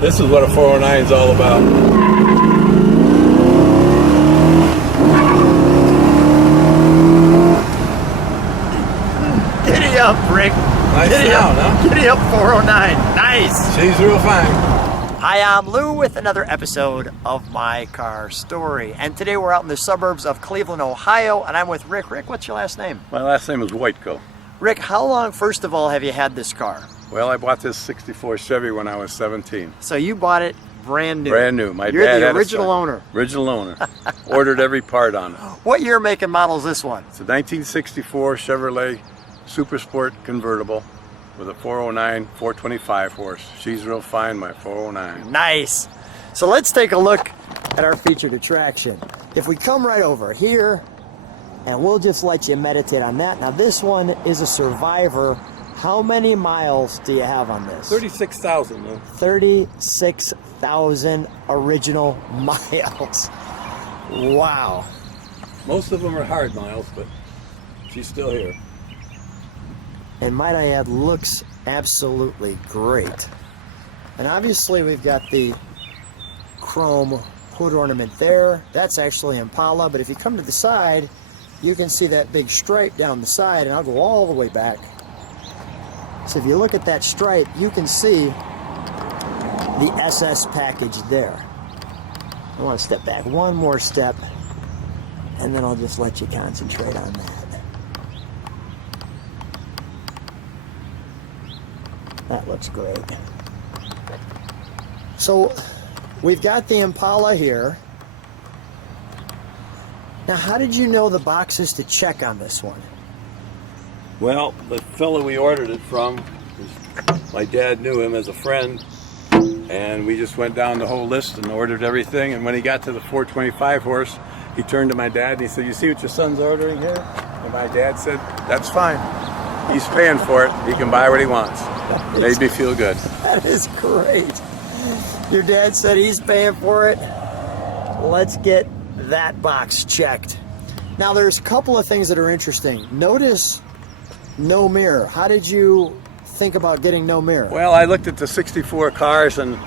This is what a 409 is all about. Giddy up, Rick. Nice sound, huh? Giddy up 409. Nice. She's real fine. Hi, I'm Lou with another episode of My Car Story. And today we're out in the suburbs of Cleveland, Ohio, and I'm with Rick. Rick, what's your last name? My last name is Wojtko. Rick, how long, first of all, have you had this car? Well, I bought this 64 Chevy when I was 17. So you bought it brand new. Brand new. You're the original owner. Original owner. Ordered every part on it. What year, make, and model is this one? It's a 1964 Chevrolet Super Sport convertible with a 409 425 horse. She's real fine, my 409. Nice. So let's take a look at our featured attraction. If we come right over here, and we'll just let you meditate on that. Now this one is a Survivor. How many miles do you have on this? 36,000, man. 36,000 original miles. Wow. Most of them are hard miles, but she's still here. And might I add, looks absolutely great. And obviously we've got the chrome hood ornament there. That's actually Impala, but if you come to the side, you can see that big stripe down the side, and I'll go all the way back. So if you look at that stripe, you can see the SS package there. I want to step back one more step, and then I'll just let you concentrate on that. That looks great. So we've got the Impala here. Now, how did you know the boxes to check on this one? Well, the fellow we ordered it from, my dad knew him as a friend, and we just went down the whole list and ordered everything. And when he got to the 425 horse, he turned to my dad and he said, "You see what your son's ordering here?" And my dad said, "That's fine. He's paying for it. He can buy what he wants." Made me feel good. That is great. Your dad said he's paying for it. Let's get that box checked. Now there's a couple of things that are interesting. Notice no mirror. How did you think about getting no mirror? Well, I looked at the 64 cars and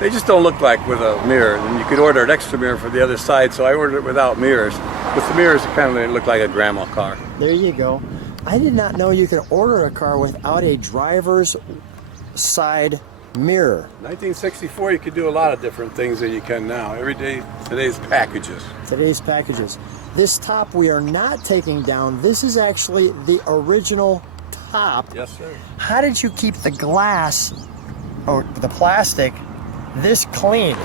they just don't look like with a mirror. And you could order an extra mirror for the other side, so I ordered it without mirrors. With the mirrors, it kind of looked like a grandma car. There you go. I did not know you could order a car without a driver's side mirror. 1964, you could do a lot of different things than you can now. Every day, today's packages. Today's packages. This top we are not taking down. This is actually the original top. Yes, sir. How did you keep the glass or the plastic this clean?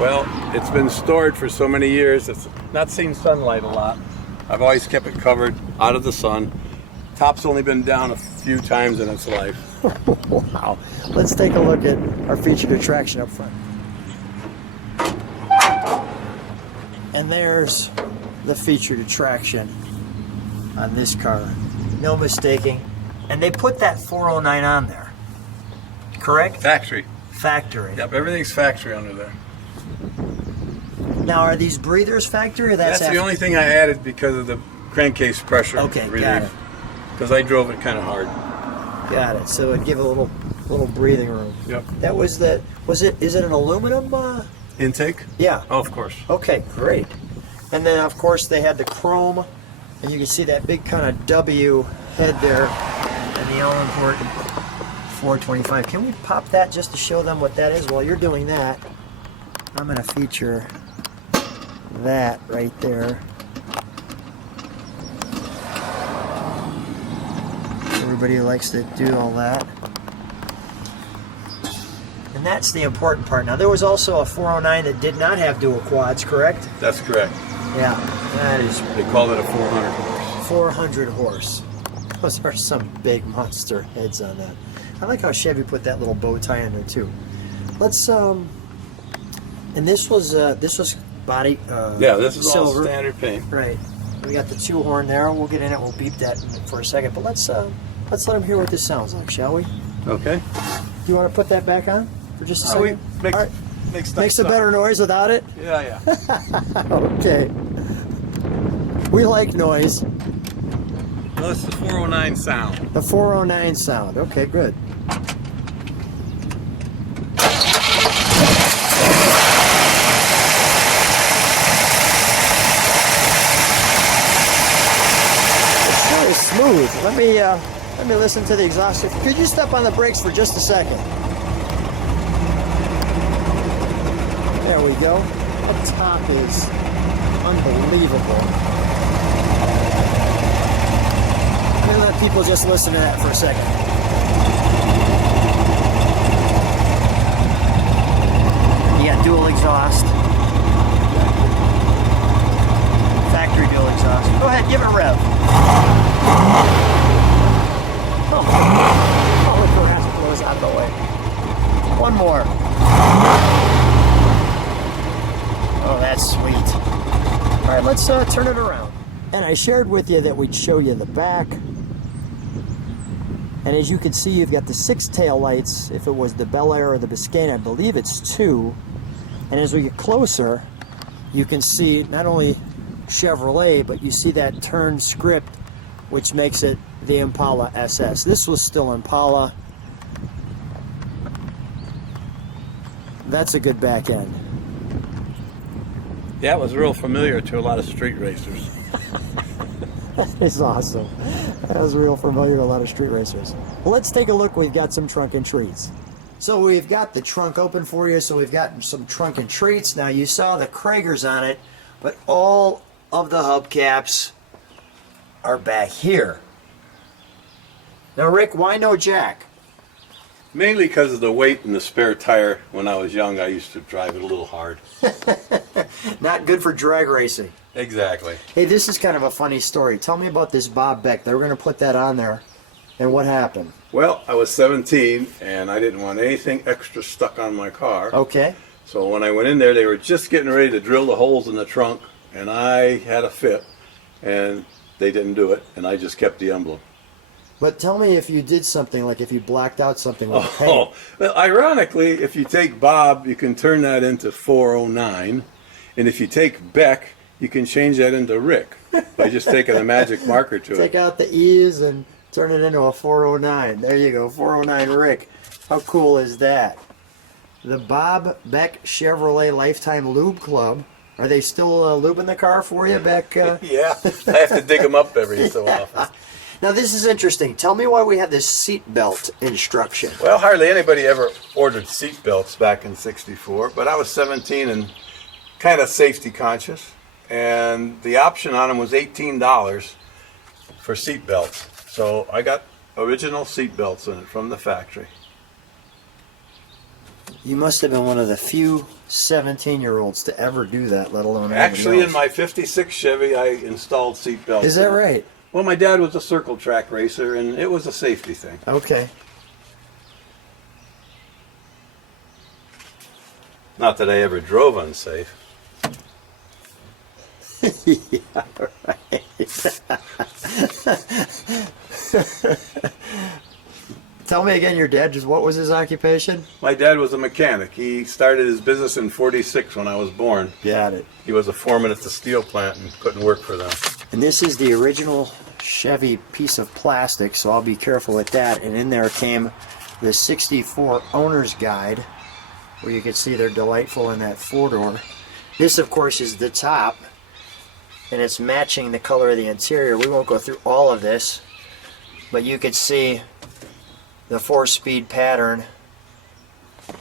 Well, it's been stored for so many years. It's not seen sunlight a lot. I've always kept it covered out of the sun. Top's only been down a few times in its life. Wow. Let's take a look at our featured attraction up front. And there's the featured attraction on this car. No mistaking. And they put that 409 on there, correct? Factory. Factory. Yep, everything's factory under there. Now, are these breathers factory or That's the only thing I added because of the crankcase pressure Okay, relief. got it. Because I drove it kind of hard. Got it. So it'd give a little breathing room. Yep. That was the, is it an aluminum? Intake? Yeah. Oh, of course. Okay, great. And then of course they had the chrome, and you can see that big kind of W head there, and the all important 425. Can we pop that just to show them what that is? While you're doing that, I'm going to feature that right there. Everybody likes to do all that. And that's the important part. Now, there was also a 409 that did not have dual quads, correct? That's correct. Yeah, that is They call it a 400 horse. 400 horse. Those are some big monster heads on that. I like how Chevy put that little bow tie in there too. Let's and this was body Yeah, this is silver. all standard paint. Right. We got the two horn there. We'll get in it. We'll beep that for a second. But let's let them hear what this sounds like, shall we? Okay. Do you want to put that back on for just a second? Makes, all right. makes a better noise without it? Yeah. Okay. We like noise. Well, it's the 409 sound. The 409 sound. Okay, good. Let me listen to the exhaust. Could you step on the brakes for just a second? There we go. That top is unbelievable. Let me let people just listen to that for a second. You got dual exhaust. Factory dual exhaust. Go ahead, give it a rev. Oh, the grass blows out of the way. One more. Oh, that's sweet. All right, let's turn it around. And I shared with you that we'd show you the back. And as you can see, you've got the 6 tail lights. If it was the Bel Air or the Biscayne, I believe it's 2. And as we get closer, you can see not only Chevrolet, but you see that turn script, which makes it the Impala SS. This was still Impala. That's a good back end. Yeah, it was real familiar to a lot of street racers. That is awesome. That was real familiar to a lot of street racers. Well, let's take a look. We've got some trunk and treats. So we've got the trunk open for you. So we've got some trunk and treats. Now you saw the Kragers on it, but all of the hubcaps are back here. Now, Rick, why no jack? Mainly because of the weight and the spare tire. When I was young, I used to drive it a little hard. Not good for drag racing. Exactly. Hey, this is kind of a funny story. Tell me about this Bob Beck. They were going to put that on there, and what happened? Well, I was 17, and I didn't want anything extra stuck on my car. Okay. So when I went in there, they were just getting ready to drill the holes in the trunk, and I had a fit, and they didn't do it, and I just kept the emblem. But tell me if you did something, like if you blacked out something with paint. Well, ironically, if you take Bob, you can turn that into 409, and if you take Beck, you can change that into Rick by just taking a magic marker to it. Take out the E's and turn it into a 409. There you go, 409 Rick. How cool is that? The Bob Beck Chevrolet Lifetime Lube Club. Are they still lubing the car for you, Beck? Yeah, I have to dig them up every so often. Now this is interesting. Tell me why we have this seat belt instruction. Well, hardly anybody ever ordered seat belts back in '64, but I was 17 and kind of safety conscious, and the option on them was $18 for seat belts. So I got original seat belts in it from the factory. You must have been one of the few 17-year-olds to ever do that, let alone Actually, in my '56 Chevy, I installed seat belts. Is that right? Well, my dad was a circle track racer, and it was a safety thing. Okay. Not that I ever drove unsafe. Yeah, right. Tell me again, your dad, just what was his occupation? My dad was a mechanic. He started his business in '46 when I was born. Got it. He was a foreman at the steel plant and couldn't work for them. And this is the original Chevy piece of plastic, so I'll be careful with that. And in there came the '64 owner's guide, where you can see they're delightful in that 4-door. This, of course, is the top, and it's matching the color of the interior. We won't go through all of this, but you could see the 4-speed pattern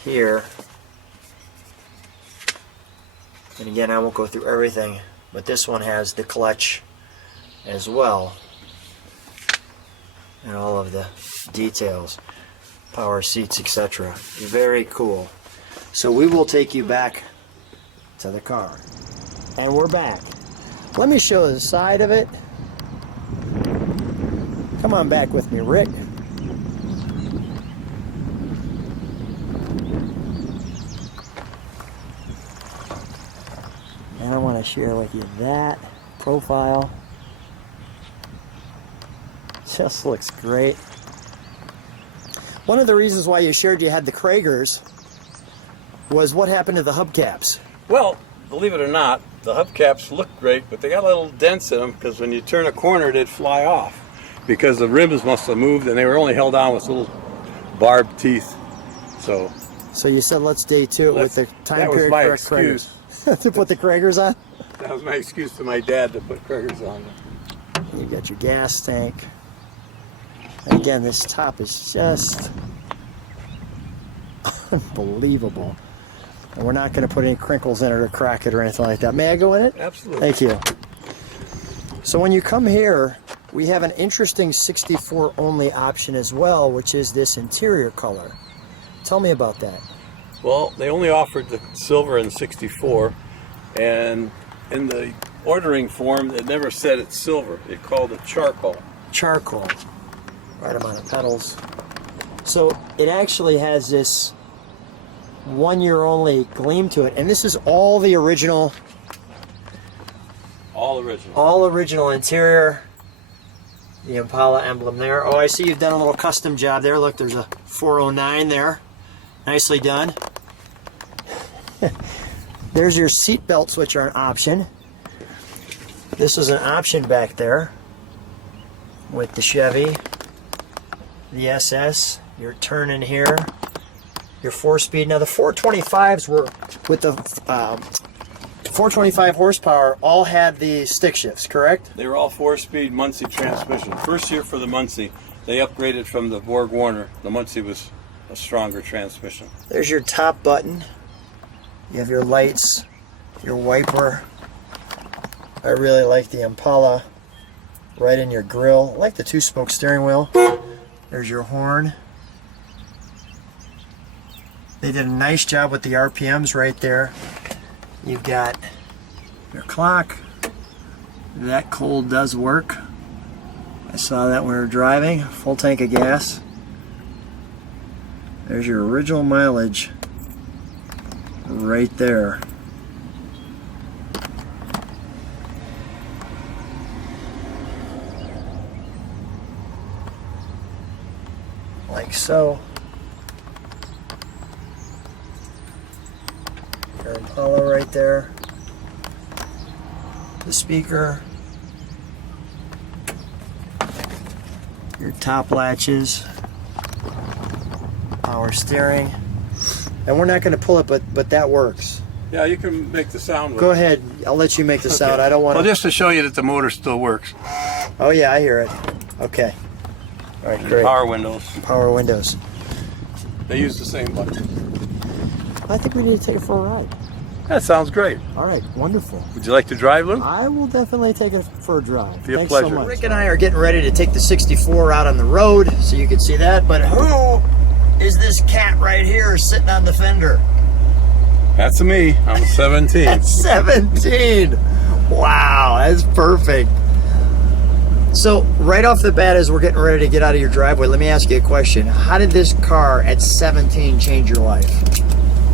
here. And again, I won't go through everything, but this one has the clutch as well, and all of the details, power seats, etc. Very cool. So we will take you back to the car, and we're back. Let me show the side of it. Come on back with me, Rick. And I want to share with you that profile. Just looks great. One of the reasons why you shared you had the Kragers was what happened to the hubcaps. Well, believe it or not, the hubcaps look great, but they got little dents in them because when you turn a corner, they'd fly off because the rims must have moved and they were only held on with little barbed teeth. So you said let's day two with the time period my for excuse. Kragers. To put the Kragers on? That was my excuse to my dad to put Kragers on them. You got your gas tank. Again, this top is just unbelievable. And we're not going to put any crinkles in it or crack it or anything like that. May I go in it? Absolutely. Thank you. So when you come here, we have an interesting 64 only option as well, which is this interior color. Tell me about that. Well, they only offered the silver in 64, and in the ordering form, it never said it's silver. It called it charcoal. Charcoal. Right amount of pedals. So it actually has this 1 year only gleam to it, and this is all the original. All original. All original interior. The Impala emblem there. Oh, I see you've done a little custom job there. Look, there's a 409 there. Nicely done. There's your seat belts, which are an option. This is an option back there with the Chevy, the SS, your turn in here, your 4-speed. Now the 425s were with the 425 horsepower all had the stick shifts, correct? They were all 4-speed Muncie transmission. First year for the Muncie, they upgraded from the Borg Warner. The Muncie was a stronger transmission. There's your top button. You have your lights, your wiper. I really like the Impala right in your grill. I like the 2-spoke steering wheel. There's your horn. They did a nice job with the RPMs right there. You've got your clock. That cold does work. I saw that when we were driving. Full tank of gas. There's your original mileage right there. Like so. Your Impala right there. The speaker. Your top latches. Power steering. And we're not going to pull it, but that works. Yeah, you can make the sound with Go it. ahead. I'll let you make the sound. I don't want Well, to. just to show you that the motor still works. Oh, yeah, I hear it. Okay. All right, great. Power windows. Power windows. They use the same button. I think we need to take it for a ride. That sounds great. All right, wonderful. Would you like to drive, Lou? I will definitely take it for a drive. Be a Thanks pleasure. so much. Rick and I are getting ready to take the 64 out on the road, so you can see that. But who is this cat right here sitting on the fender? That's me. I'm 17. That's 17. Wow, that's perfect. So right off the bat, as we're getting ready to get out of your driveway, let me ask you a question. How did this car at 17 change your life?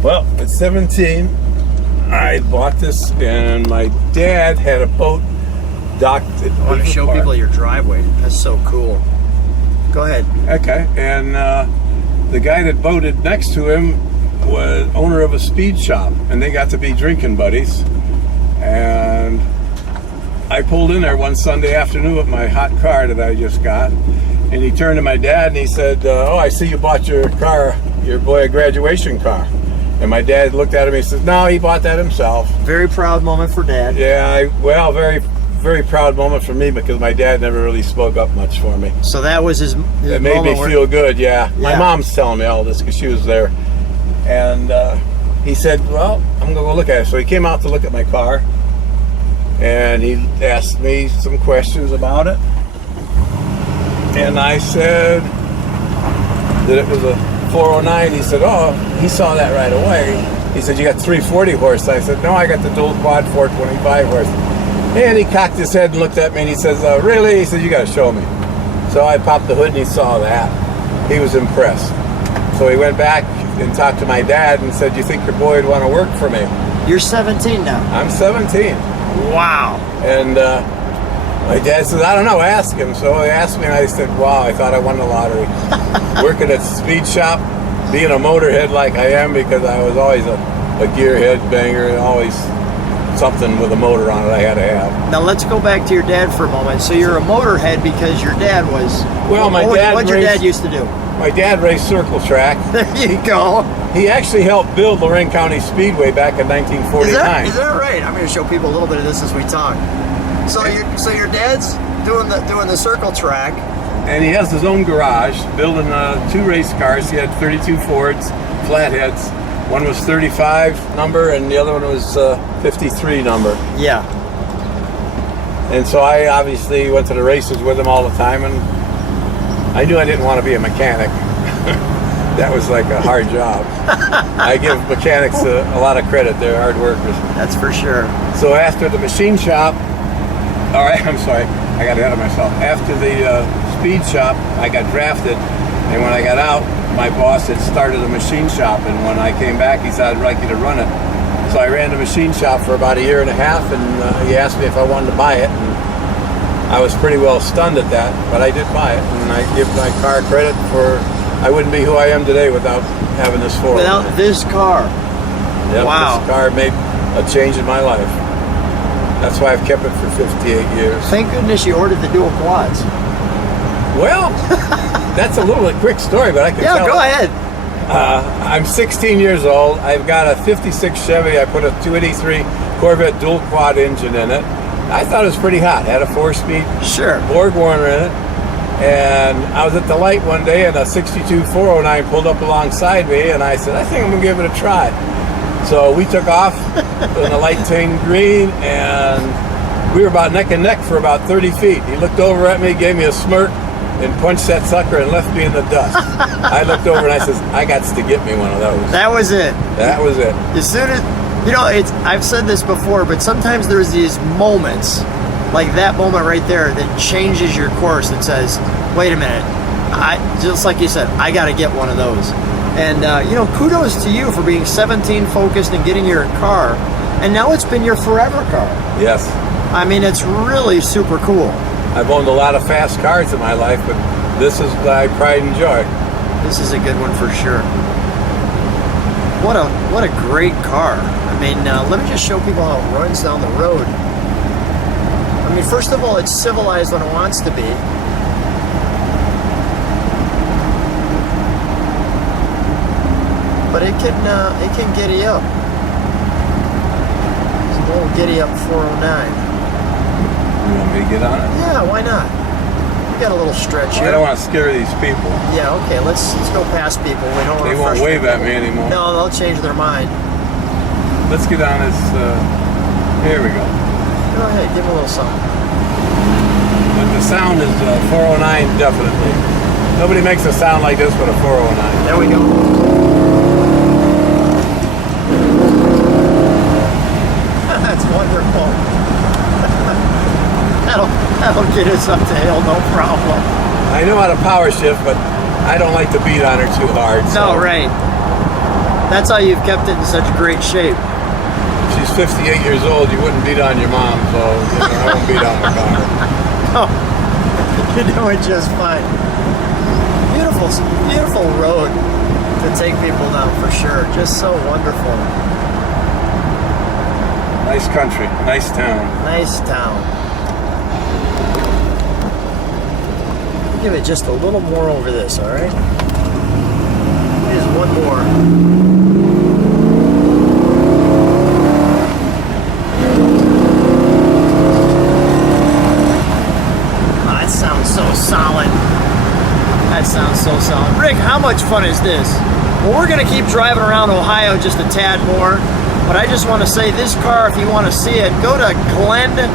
Well, at 17, I bought this, and my dad had a boat docked at I want to show Park. people your driveway. That's so cool. Go ahead. Okay, and the guy that boated next to him was owner of a speed shop, and they got to be drinking buddies. And I pulled in there one Sunday afternoon with my hot car that I just got, and he turned to my dad and he said, "Oh, I see you bought your car, your boy a graduation car." And my dad looked at him and he said, "No, he bought that himself." Very proud moment for Dad. Yeah, well, very, very proud moment for me because my dad never really spoke up much for me. So that was his It made me moment where- feel good, yeah. My Yeah. mom's telling me all this because she was there. And he said, "Well, I'm going to go look at it." So he came out to look at my car. And he asked me some questions about it. And I said that it was a 409. He said, "Oh, he saw that right away." He said, "You got 340 horse." I said, "No, I got the dual quad 425 horse." And he cocked his head and looked at me and he says, "Really?" He said, "You got to show me." So I popped the hood and he saw that. He was impressed. So he went back and talked to my dad and said, "You think your boy would want to work for me?" You're 17 now. I'm 17. Wow. And my dad says, "I don't know, ask him." So he asked me and I said, "Wow, I thought I won the lottery." Working at the speed shop, being a motorhead like I am, because I was always a gearhead banger and always something with a motor on it I had to have. Now let's go back to your dad for a moment. So you're a motorhead because your dad was... Well, my dad What'd your raced- dad used to do? My dad raced circle track. There you go. He actually helped build Lorraine County Speedway back in 1949. Is that right? I'm going to show people a little bit of this as we talk. So your dad's doing the circle track, and he has his own garage, building 2 race cars. He had 32 Fords, flatheads. One was 35 number, and the other one was 53 number. Yeah. And so I obviously went to the races with him all the time, and I knew I didn't want to be a mechanic. That was like a hard job. I give mechanics a lot of credit. They're hard workers. That's for sure. So after the machine shop, all right, I'm sorry, I got ahead of myself. After the speed shop, I got drafted, and when I got out, my boss had started a machine shop, and when I came back, he said, I'd like you to run it. So I ran the machine shop for about 1.5 years, and he asked me if I wanted to buy it, and I was pretty well stunned at that, but I did buy it, and I give my car credit for, I wouldn't be who I am today without having this Ford. Without this car. Yep, wow. This car made a change in my life. That's why I've kept it for 58 years. Thank goodness you ordered the dual quads. Well, that's a little quick story, but I can tell. Yeah, go ahead. I'm 16 years old. I've got a 56 Chevy. I put a 283 Corvette dual quad engine in it. I thought it was pretty hot. Had a 4-speed Sure. Borg Warner in it. And I was at the light one day, and a 62 409 pulled up alongside me, and I said, I think I'm going to give it a try. So we took off in the light tang green, and we were about neck and neck for about 30 feet. He looked over at me, gave me a smirk, and punched that sucker and left me in the dust. I looked over and I said, I got to get me one of those. That was it. That was it. As soon as, you know, I've said this before, but sometimes there's these moments, like that moment right there, that changes your course and says, wait a minute, just like you said, I got to get one of those. And, you know, kudos to you for being 17 focused and getting your car. And now it's been your forever car. Yes. I mean, it's really super cool. I've owned a lot of fast cars in my life, but this is my pride and joy. This is a good one for sure. What a great car. I mean, let me just show people how it runs down the road. I mean, first of all, it's civilized when it wants to be. But it can giddy up. It's a little giddy up 409. You want me to get on it? Yeah, why not? We got a little stretch here. I don't want to scare these people. Yeah, okay, let's go past people. We don't They won't wave at me anymore. No, they'll change their mind. Let's get on this. Here we go. Go ahead, give them a little something. But the sound is 409 definitely. Nobody makes a sound like this but a 409. There we go. That's wonderful. That'll get us up to hill, no problem. I know how to power shift, but I don't like to beat on her too hard. So. No, right. That's how you've kept it in such great shape. She's 58 years old. You wouldn't beat on your mom, so you know, I won't beat on my car. Oh, you're doing just fine. Beautiful, beautiful road to take people down for sure. Just so wonderful. Nice country, nice town. Nice town. Give it just a little more over this, all right? Just one more. Oh, that sounds so solid. That sounds so solid. Rick, how much fun is this? Well, we're gonna keep driving around Ohio just a tad more, but I just want to say this car, if you want to see it, go to Glynn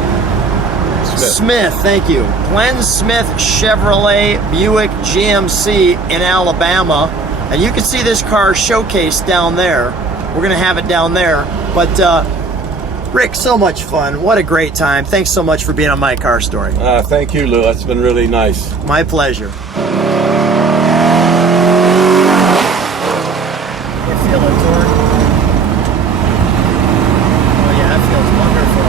Smith, thank you. Glynn Smith Chevrolet Buick GMC in Alabama. And you can see this car showcased down there. We're going to have it down there. But, Rick, so much fun. What a great time. Thanks so much for being on My Car Story. Thank you, Lou. That's been really nice. My pleasure. You feel it, Tor? Oh, yeah, that feels wonderful.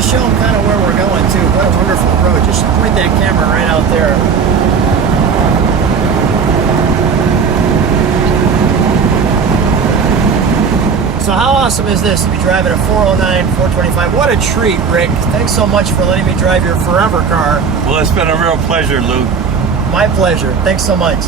Show them kind of where we're going too. What a wonderful road. Just point that camera right out there. So how awesome is this to be driving a 409, 425? What a treat, Rick. Thanks so much for letting me drive your forever car. Well, it's been a real pleasure, Lou. My pleasure. Thanks so much.